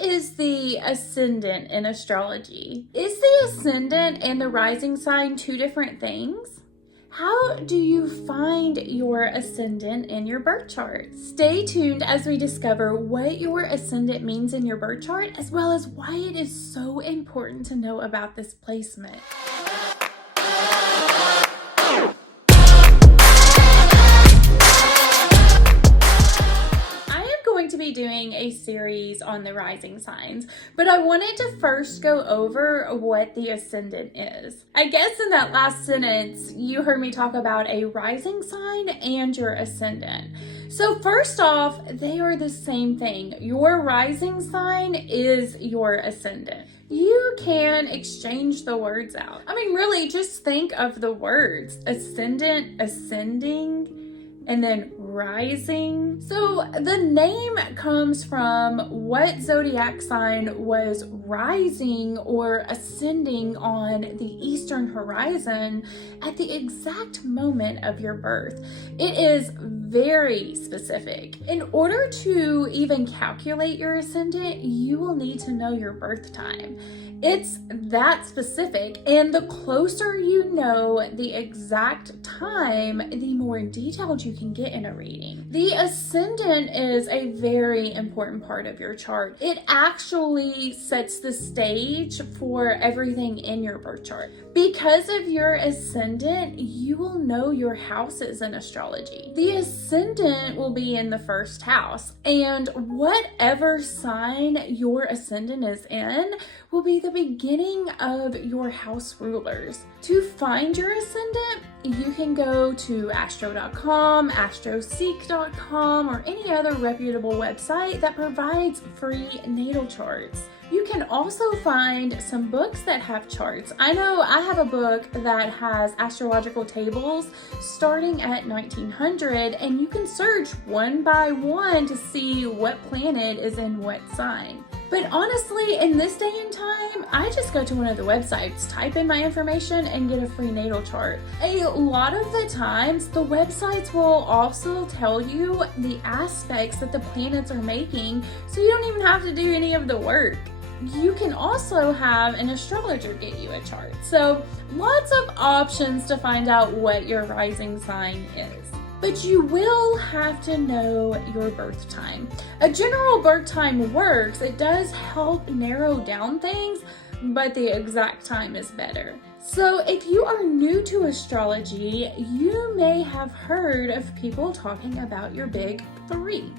What is the ascendant in astrology? Is the ascendant and the rising sign two different things? How do you find your ascendant in your birth chart? Stay tuned as we discover what your ascendant means in your birth chart, as well as why it is so important to know about this placement. To be doing a series on the rising signs, but I wanted to first go over what the ascendant is. I guess in that last sentence, you heard me talk about a rising sign and your ascendant. So first off, they are the same thing. Your rising sign is your ascendant. You can exchange the words out. I mean, really, just think of the words ascendant, ascending, and then rising. So the name comes from what zodiac sign was rising or ascending on the eastern horizon at the exact moment of your birth. It is very specific. In order to even calculate your ascendant, you will need to know your birth time. It's that specific, and the closer you know the exact time, the more detailed you can get in a reading. The ascendant is a very important part of your chart. It actually sets the stage for everything in your birth chart. Because of your ascendant, you will know your houses in astrology. The ascendant will be in the first house, and whatever sign your ascendant is in will be the beginning of your house rulers. To find your ascendant, you can go to astro.com, astroseek.com, or any other reputable website that provides free natal charts. You can also find some books that have charts. I know I have a book that has astrological tables starting at 1900, and you can search one by one to see what planet is in what sign. But honestly, in this day and time, I just go to one of the websites, type in my information, and get a free natal chart. A lot of the times, the websites will also tell you the aspects that the planets are making, so you don't even have to do any of the work. You can also have an astrologer get you a chart. So lots of options to find out what your rising sign is. But you will have to know your birth time. A general birth time works. It does help narrow down things, but the exact time is better. So if you are new to astrology, you may have heard of people talking about your big three.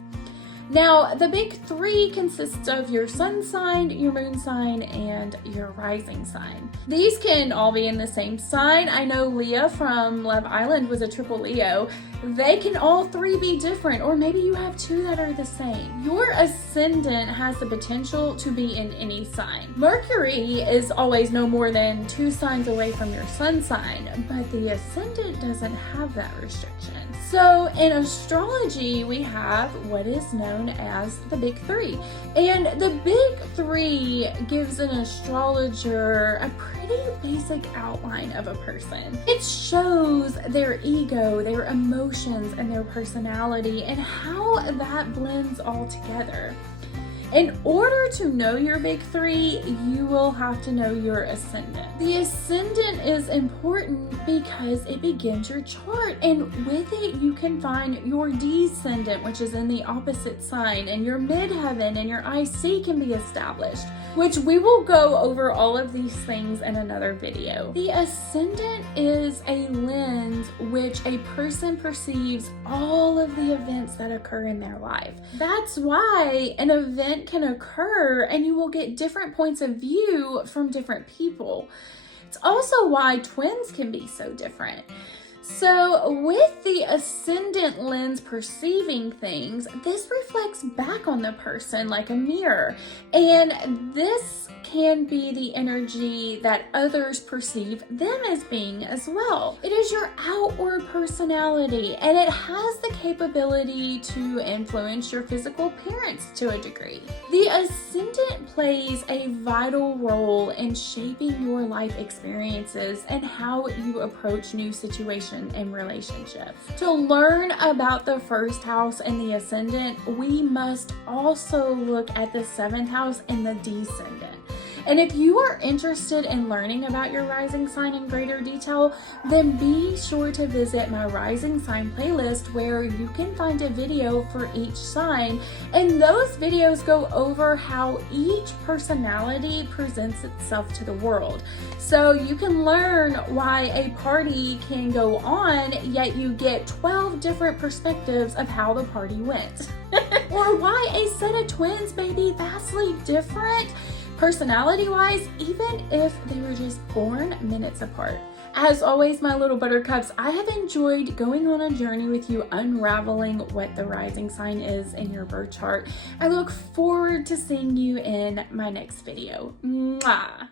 Now, the big three consists of your sun sign, your moon sign, and your rising sign. These can all be in the same sign. I know Leah from Love Island was a triple Leo. They can all three be different, or maybe you have two that are the same. Your ascendant has the potential to be in any sign. Mercury is always no more than 2 signs away from your sun sign, but the ascendant doesn't have that restriction. So in astrology, we have what is known as the big three. And the big three gives an astrologer a pretty basic outline of a person. It shows their ego, their emotions, and their personality, and how that blends all together. In order to know your big three, you will have to know your ascendant. The ascendant is important because it begins your chart, and with it you can find your descendant, which is in the opposite sign, and your midheaven and your IC can be established, which we will go over all of these things in another video. The ascendant is a lens which a person perceives all of the events that occur in their life. That's why an event can occur and you will get different points of view from different people. It's also why twins can be so different. So with the ascendant lens perceiving things, this reflects back on the person like a mirror, and this can be the energy that others perceive them as being as well. It is your outward personality, and it has the capability to influence your physical appearance to a degree. The ascendant plays a vital role in shaping your life experiences and how you approach new situations connection and relationship. To learn about the first house and the ascendant, we must also look at the seventh house and the descendant. And if you are interested in learning about your rising sign in greater detail, then be sure to visit my rising sign playlist where you can find a video for each sign. And those videos go over how each personality presents itself to the world. So you can learn why a party can go on, yet you get 12 different perspectives of how the party went. Or why a set of twins may be vastly different personality-wise, even if they were just born minutes apart. As always, my little buttercups, I have enjoyed going on a journey with you, unraveling what the rising sign is in your birth chart. I look forward to seeing you in my next video. Mwah!